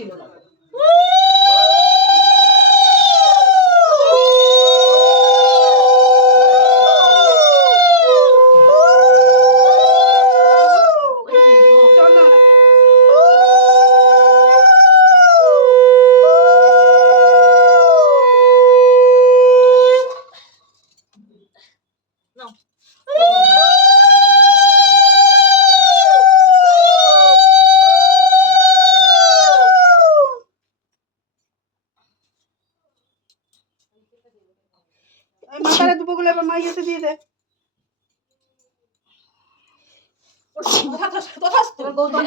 ছিল না। মাথায় দুপুরগুলো এবার মাই এসে দিয়ে দে। গৌতম